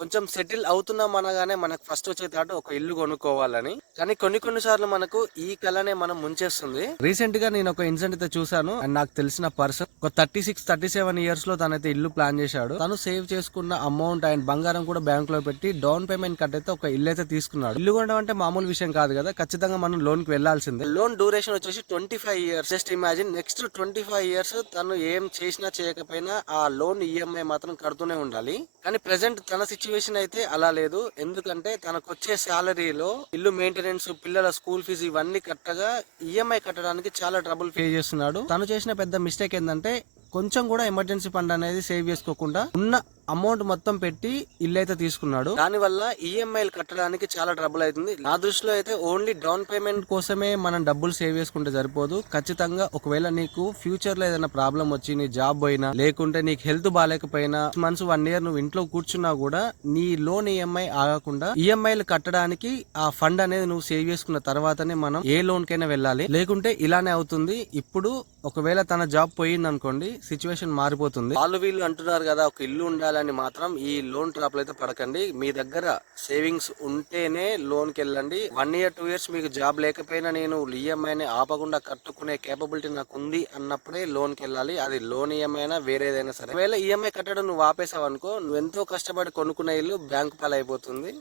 కొంచెం సెటిల్ అవుతున్నాం అనగానే మనకు ఫస్ట్ వచ్చే థాట్ ఒక ఇల్లు కొనుక్కోవాలని. కానీ కొన్ని సార్లు మనకు ఈ కళనే మనం ముంచేస్తుంది. రీసెంట్ గా నేను ఒక ఇన్సిడెంట్ అయితే చూసాను. అండ్ నాకు తెలిసిన పర్సన్ ఒక 36-37 ఇయర్స్ లో తనైతే ఇల్లు ప్లాన్ చేశాడు. తను సేవ్ చేసుకున్న అమౌంట్ అండ్ బంగారం కూడా బ్యాంక్ లో పెట్టి డౌన్ పేమెంట్ కట్టయితే ఒక ఇల్లు అయితే తీసుకున్నాడు. ఇల్లు కొనడం అంటే మామూలు విషయం కాదు కదా, ఖచ్చితంగా మనం లోన్ కి వెళ్లాల్సిందే. లోన్ డ్యూరేషన్ వచ్చేసి 25 years. Just imagine, next 25 years తను ఏం చేసినా చేయకపోయినా ఆ లోన్ ఈఎంఐ మాత్రం కడుతూనే ఉండాలి. కానీ ప్రెసెంట్ తన సిచ్యువేషన్ అయితే అలా లేదు. ఎందుకంటే తనకు వచ్చే శాలరీలో ఇల్లు మెయింటెనెన్స్, పిల్లల స్కూల్ ఫీజు ఇవన్నీ కట్టగా ఈఎంఐ కట్టడానికి చాలా ట్రబుల్ ఫేస్ చేస్తున్నాడు. తను చేసిన పెద్ద మిస్టేక్ ఏంటంటే కొంచెం కూడా ఎమర్జెన్సీ ఫండ్ అనేది సేవ్ చేసుకోకుండా ఉన్న అమౌంట్ మొత్తం పెట్టి ఇల్లు అయితే తీసుకున్నాడు. దాని వల్ల ఈఎంఐలు కట్టడానికి చాలా ట్రబుల్ అవుతుంది. నా దృష్టిలో అయితే ఓన్లీ డౌన్ పేమెంట్ కోసమే మనం డబ్బులు సేవ్ చేసుకుంటే సరిపోదు. ఖచ్చితంగా ఒకవేళ నీకు ఫ్యూచర్ లో ఏదైనా ప్రాబ్లం వచ్చి నీ జాబ్ పోయినా, లేకుంటే నీకు హెల్త్ బాగాలేకపోయినా, 6 months 1 year నువ్వు ఇంట్లో కూర్చున్నా కూడా నీ లోన్ ఈఎంఐ ఆగకుండా ఈఎంఐలు కట్టడానికి ఆ ఫండ్ అనేది నువ్వు సేవ్ చేసుకున్న తర్వాతనే మనం ఏ లోన్ కైనా వెళ్ళాలి. లేకుంటే ఇలానే అవుతుంది. ఇప్పుడు ఒకవేళ తన జాబ్ పోయింది అనుకోండి, సిచ్యువేషన్ మారిపోతుంది. వాళ్ళు వీళ్ళు అంటున్నారు కదా ఒక ఇల్లు ఉండాలని, మాత్రం ఈ లోన్ ట్రాప్ అయితే పడకండి. మీ దగ్గర సేవింగ్స్ ఉంటేనే లోన్ కి వెళ్ళండి. 1 year 2 years మీకు జాబ్ లేకపోయినా నేను ఈఎంఐని ఆపకుండా కట్టుకునే కేపబిలిటీ నాకు ఉంది అన్నప్పుడే లోన్ కి వెళ్ళాలి. అది లోన్ ఈఎంఐ అయినా వేరేదైనా సరే. ఒకవేళ ఈఎంఐ కట్టడం నువ్వు ఆపేసావు అనుకో, నువ్వు ఎంతో కష్టపడి కొనుక్కున్న ఇల్లు బ్యాంక్ పాలు అయిపోతుంది.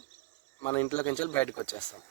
మన ఇంట్లోకి నుంచి బయటకు వచ్చేస్తాం.